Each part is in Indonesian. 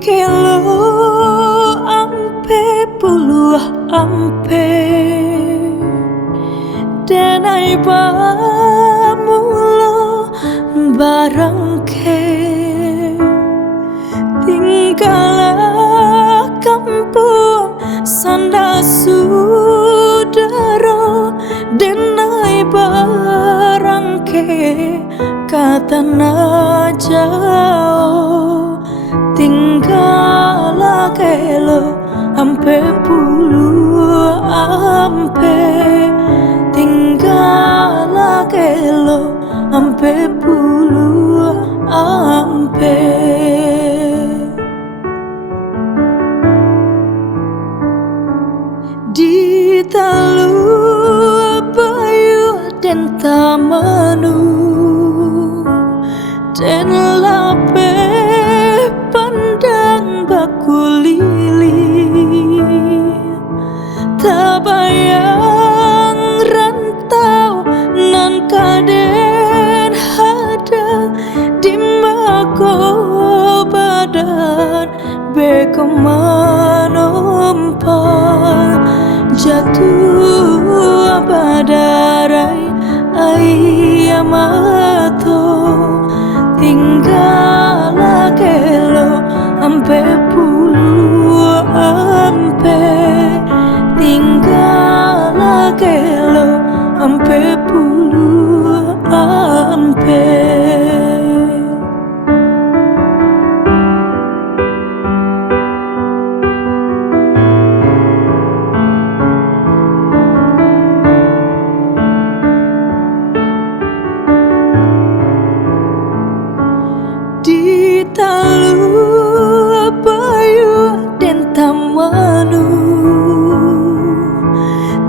kelo ampe puluh ampe denai bamulo barang ke tinggallah kampung sanda sudaro denai barang ke kata najau tinggallah kelo ampe puluh ampe tinggallah kelo ampe puluh ampe di talu bayu dan tamanu dan lape pandang bakulili tabayang rantau nan kaden hada di mako badan beko manompa jatuh badarai ayamato tinggallah kelo ampe puluh ampe tinggallah kelo ampe puluh ampe di talu bayu dan tamanu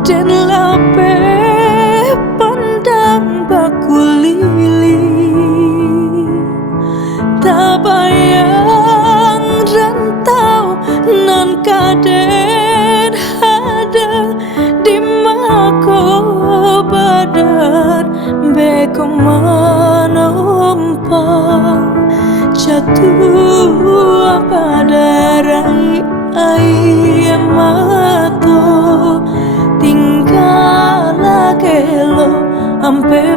dan lape pandang bakulili tabayang rantau nan kaden ada di mako badan beko manompa jatuh pada rai ayamato tinggallah kelo ampe